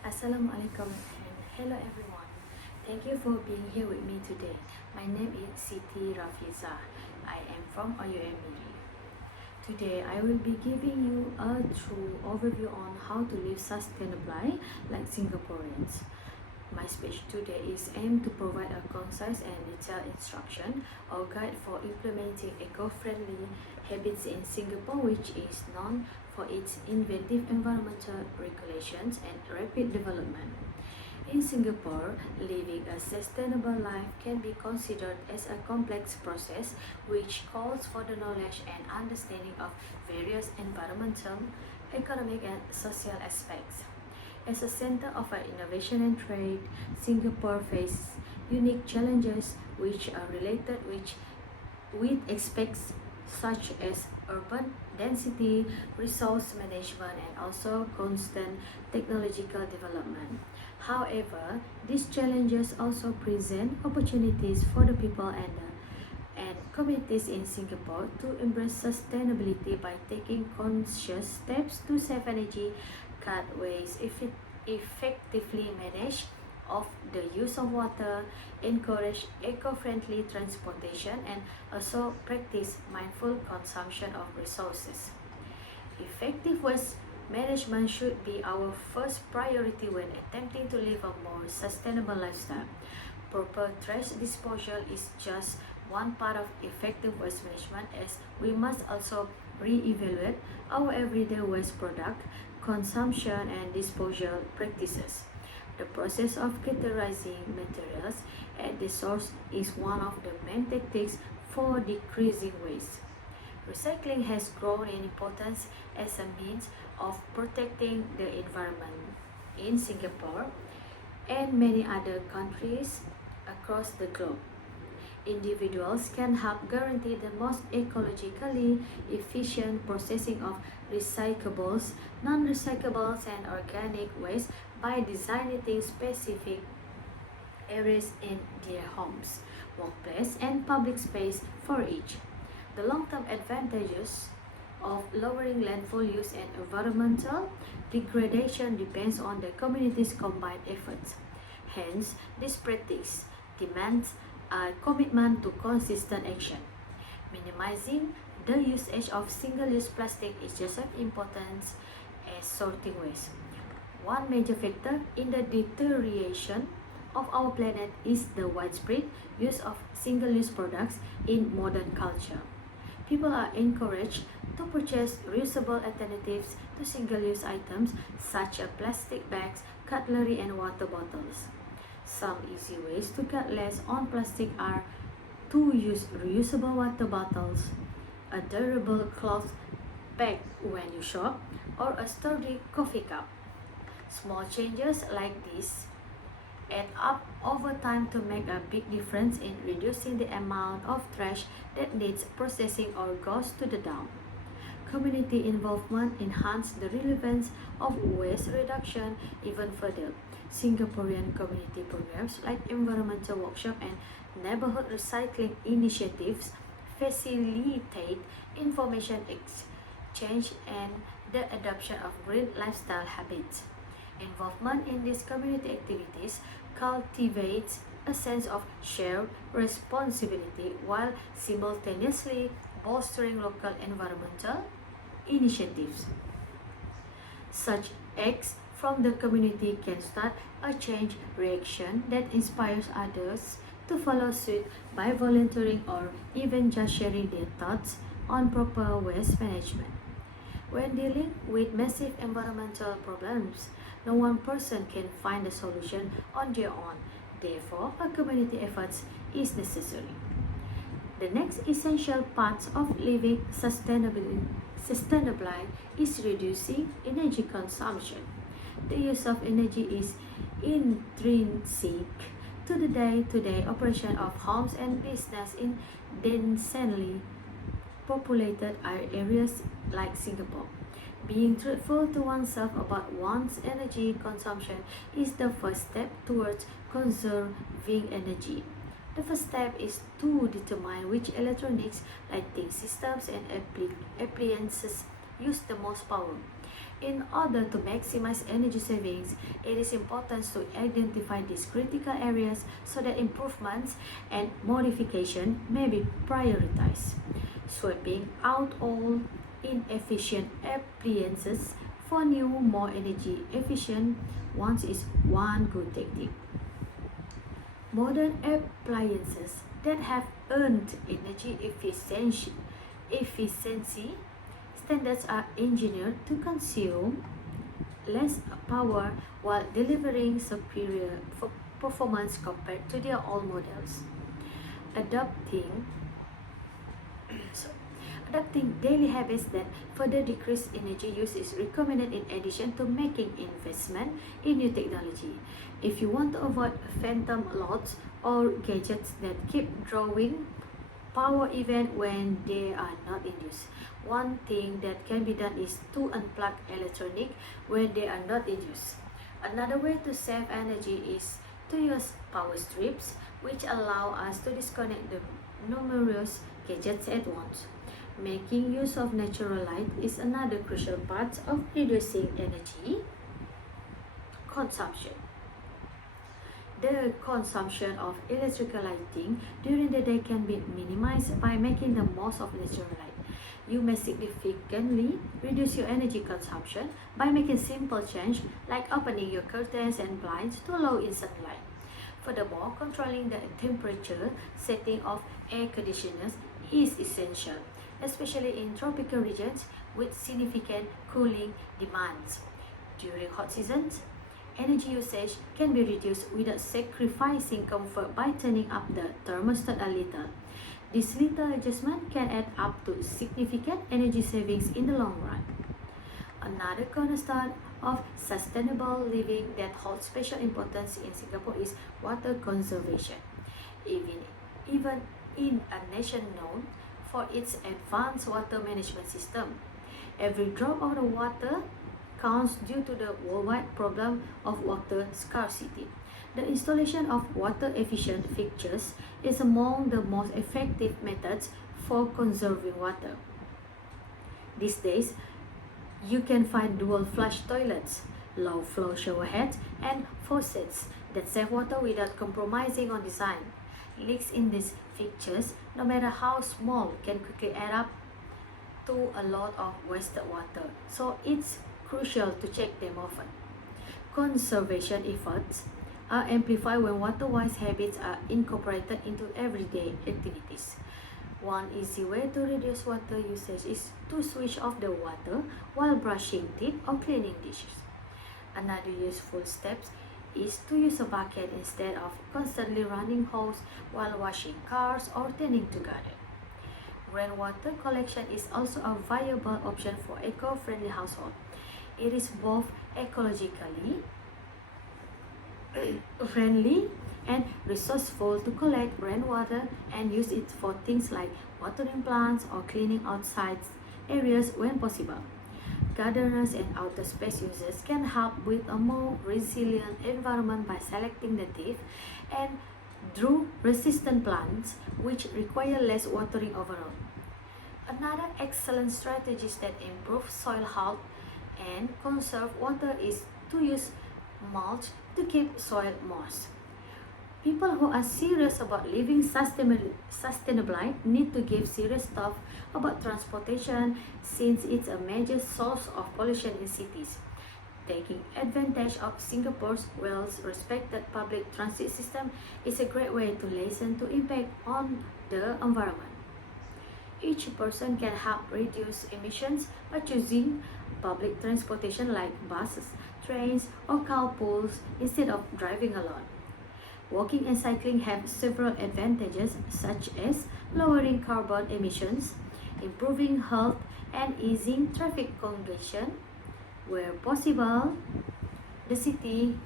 Assalamualaikum and hello everyone. Thank you for being here with me today. My name is Siti Rafiza. I am from OUMH1303. Today I will be giving you a true overview on how to live sustainably like Singaporeans. My speech today is aimed to provide a concise and detailed instruction or guide for implementing eco-friendly habits in Singapore, which is known for its inventive environmental regulations and rapid development. In Singapore, living a sustainable life can be considered as a complex process which calls for the knowledge and understanding of various environmental, economic, and social aspects. As a center of innovation and trade, Singapore faces unique challenges which are related with aspects such as urban density, resource management, and also constant technological development. However, these challenges also present opportunities for the people and communities in Singapore to embrace sustainability by taking conscious steps to save energy, cut waste, effectively manage of the use of water, encourage eco-friendly transportation, and also practice mindful consumption of resources. Effective waste management should be our first priority when attempting to live a more sustainable lifestyle. Proper trash disposal is just one part of effective waste management, as we must also re-evaluate our everyday waste product consumption and disposal practices. The process of categorizing materials at the source is one of the main tactics for decreasing waste. Recycling has grown in importance as a means of protecting the environment. In Singapore and many other countries across the globe, individuals can help guarantee the most ecologically efficient processing of recyclables, non-recyclables, and organic waste by designating specific areas in their homes, workplace, and public space for each. The long-term advantages of lowering landfill use and environmental degradation depends on the community's combined efforts. Hence, this practice demands a commitment to consistent action. Minimizing the usage of single-use plastic is just as important as sorting waste. One major factor in the deterioration of our planet is the widespread use of single-use products in modern culture. People are encouraged to purchase reusable alternatives to single-use items such as plastic bags, cutlery, and water bottles. Some easy ways to cut less on plastic are to use reusable water bottles, a durable cloth bag when you shop, or a sturdy coffee cup. Small changes like this add up over time to make a big difference in reducing the amount of trash that needs processing or goes to the dump. Community involvement enhances the relevance of waste reduction even further. Singaporean community programs like environmental workshop and neighborhood recycling initiatives facilitate information exchange and the adoption of green lifestyle habits. Involvement in these community activities cultivates a sense of shared responsibility while simultaneously bolstering local environmental initiatives. Such acts from the community can start a chain reaction that inspires others to follow suit by volunteering or even just sharing their thoughts on proper waste management. When dealing with massive environmental problems, no one person can find a solution on their own. Therefore, a community effort is necessary. The next essential part of living sustainably is reducing energy consumption. The use of energy is intrinsic to the day-to-day operation of homes and business in densely populated areas like Singapore. Being truthful to oneself about one's energy consumption is the first step towards conserving energy. The first step is to determine which electronics, lighting systems, and appliances use the most power. In order to maximize energy savings, it is important to identify these critical areas so that improvements and modification may be prioritized. Swapping out old, inefficient appliances for new, more energy efficient ones is one good technique. Modern appliances that have earned energy efficiency standards are engineered to consume less power while delivering superior performance compared to their old models. Adopting so, Adopting daily habits that further decrease energy use is recommended in addition to making investment in new technology. If you want to avoid phantom loads or gadgets that keep drawing power even when they are not in use, one thing that can be done is to unplug electronic when they are not in use. Another way to save energy is to use power strips, which allow us to disconnect the numerous gadgets at once. Making use of natural light is another crucial part of reducing energy consumption. The consumption of electrical lighting during the day can be minimized by making the most of natural light. You may significantly reduce your energy consumption by making simple change like opening your curtains and blinds to allow in sunlight. Furthermore, controlling the temperature setting of air conditioners is essential, especially in tropical regions with significant cooling demands. During hot seasons, energy usage can be reduced without sacrificing comfort by turning up the thermostat a little. This little adjustment can add up to significant energy savings in the long run. Another cornerstone of sustainable living that holds special importance in Singapore is water conservation. Even in a nation known for its advanced water management system, every drop of the water counts due to the worldwide problem of water scarcity. The installation of water-efficient fixtures is among the most effective methods for conserving water. These days, you can find dual flush toilets, low flow shower heads, and faucets that save water without compromising on design. Leaks in these fixtures, no matter how small, can quickly add up to a lot of wasted water, so it's crucial to check them often. Conservation efforts are amplified when water-wise habits are incorporated into everyday activities. One easy way to reduce water usage is to switch off the water while brushing teeth or cleaning dishes. Another useful step is to use a bucket instead of constantly running hose while washing cars or tending to garden. Rainwater collection is also a viable option for eco-friendly households. It is both ecologically friendly and resourceful to collect rainwater and use it for things like watering plants or cleaning outside areas when possible. Gardeners and outer space users can help with a more resilient environment by selecting native and drought-resistant plants which require less watering overall. Another excellent strategy that improves soil health and conserve water is to use mulch to keep soil moist. People who are serious about living sustainably need to give serious thought about transportation since it's a major source of pollution in cities. Taking advantage of Singapore's well-respected public transit system is a great way to lessen the impact on the environment. Each person can help reduce emissions by choosing public transportation like buses, trains, or carpools instead of driving alone. Walking and cycling have several advantages such as lowering carbon emissions, improving health, and easing traffic congestion. Where possible, the city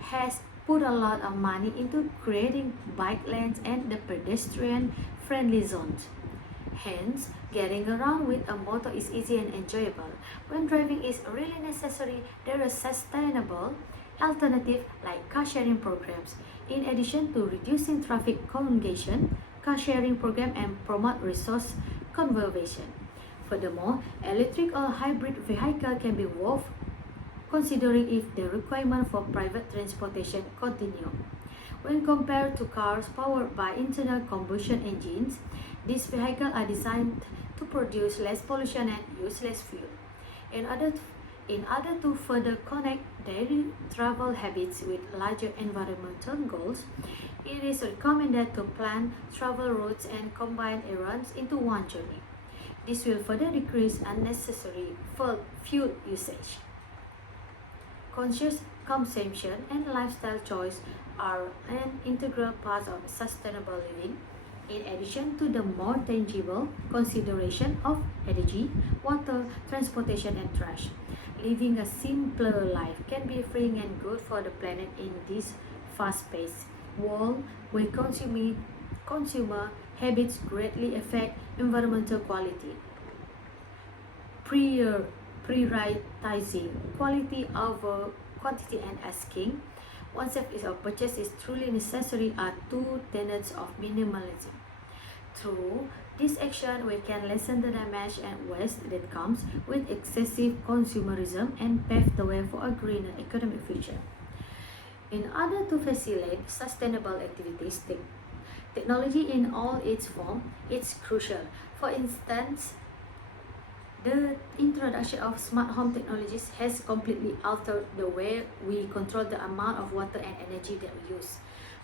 has put a lot of money into creating bike lanes and the pedestrian-friendly zones. Hence, getting around with a motor is easy and enjoyable. When driving is really necessary, there are sustainable alternatives like car sharing programs. In addition to reducing traffic congestion, car sharing programs and promote resource conservation. Furthermore, electric or hybrid vehicle can be both considering if the requirement for private transportation continue. When compared to cars powered by internal combustion engines, these vehicles are designed to produce less pollution and use less fuel. In order to further connect daily travel habits with larger environmental goals, it is recommended to plan travel routes and combine errands into one journey. This will further decrease unnecessary fuel usage. Conscious consumption and lifestyle choice are an integral part of sustainable living. In addition to the more tangible consideration of energy, water, transportation, and trash, living a simpler life can be freeing and good for the planet in this fast-paced world where consumer habits greatly affect environmental quality. Prioritizing quality over quantity and asking oneself if a purchase is truly necessary are two tenets of minimalism. Through this action, we can lessen the damage and waste that comes with excessive consumerism and pave the way for a greener economic future. In order to facilitate sustainable activities, technology in all its forms is crucial. For instance, the introduction of smart home technologies has completely altered the way we control the amount of water and energy that we use.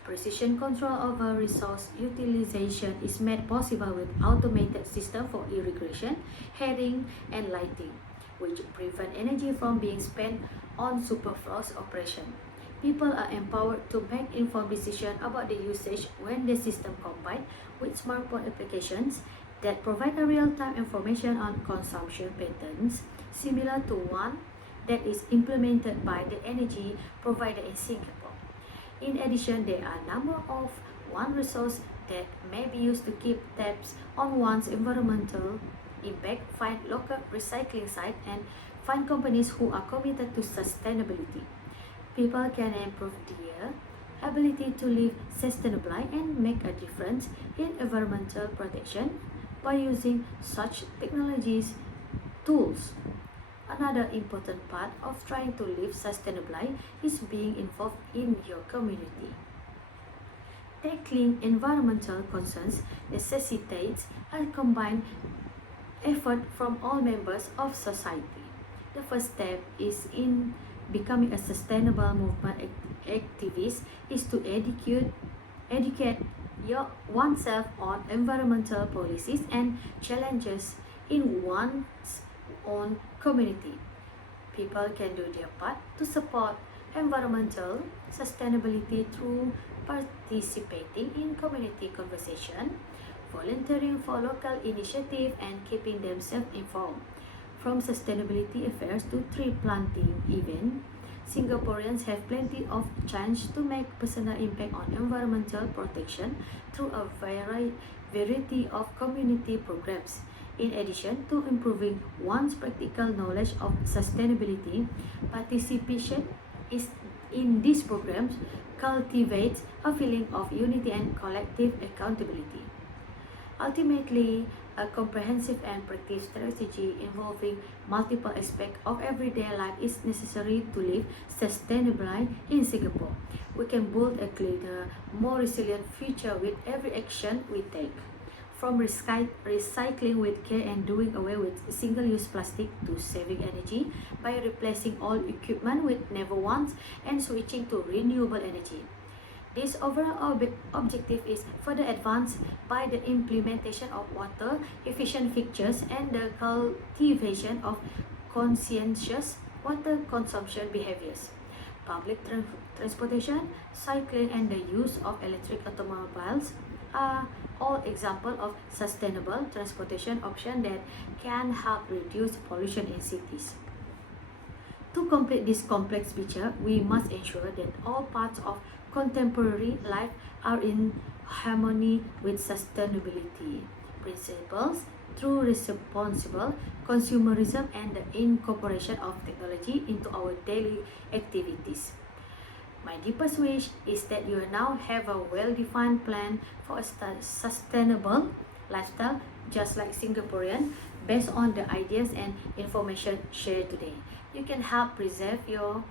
Precision control over resource utilization is made possible with automated systems for irrigation, heating, and lighting, which prevent energy from being spent on superfluous operation. People are empowered to make informed decisions about the usage when the system combined with smartphone applications that provide a real-time information on consumption patterns similar to one that is implemented by the energy provider in Singapore. In addition, there are a number of resource that may be used to keep tabs on one's environmental impact, find local recycling sites, and find companies who are committed to sustainability. People can improve their ability to live sustainably and make a difference in environmental protection by using such technologies tools. Another important part of trying to live sustainably is being involved in your community. Tackling environmental concerns necessitates a combined effort from all members of society. The first step is in becoming a sustainable movement activist is to educate oneself on environmental policies and challenges in one's own community. People can do their part to support environmental sustainability through participating in community conversation, volunteering for local initiative, and keeping themselves informed. From sustainability affairs to tree planting event, Singaporeans have plenty of chance to make personal impact on environmental protection through a variety of community programs. In addition to improving one's practical knowledge of sustainability, participation in these programs cultivates a feeling of unity and collective accountability. Ultimately, a comprehensive and practical strategy involving multiple aspects of everyday life is necessary to live sustainably in Singapore. We can build a cleaner, more resilient future with every action we take. From recycling with care and doing away with single-use plastic to saving energy by replacing all equipment with never once and switching to renewable energy. This overall objective is further advanced by the implementation of water-efficient fixtures and the cultivation of conscientious water consumption behaviors. Public transportation, cycling, and the use of electric automobiles are all examples of sustainable transportation options that can help reduce pollution in cities. To complete this complex picture, we must ensure that all parts of contemporary life are in harmony with sustainability principles through responsible consumerism and the incorporation of technology into our daily activities. My deepest wish is that you now have a well-defined plan for a sustainable lifestyle, just like Singaporeans based on the ideas and information shared today. You can help preserve your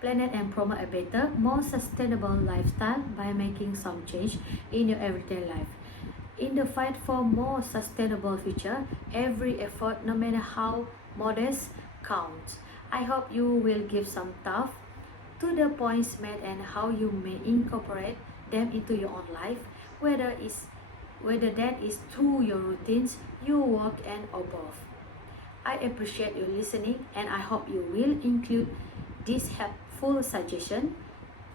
planet and promote a better, more sustainable lifestyle by making some change in your everyday life. In the fight for more sustainable future, every effort, no matter how modest, counts. I hope you will give some thought to the points made and how you may incorporate them into your own life, whether that is through your routines, your work, and or both. I appreciate your listening, and I hope you will include this helpful suggestion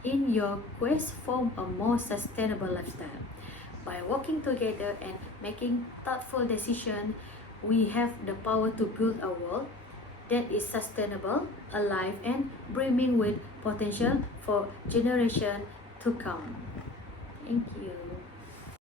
in your quest for a more sustainable lifestyle. By working together and making thoughtful decisions, we have the power to build a world that is sustainable, alive, and brimming with potential for generations to come. Thank you.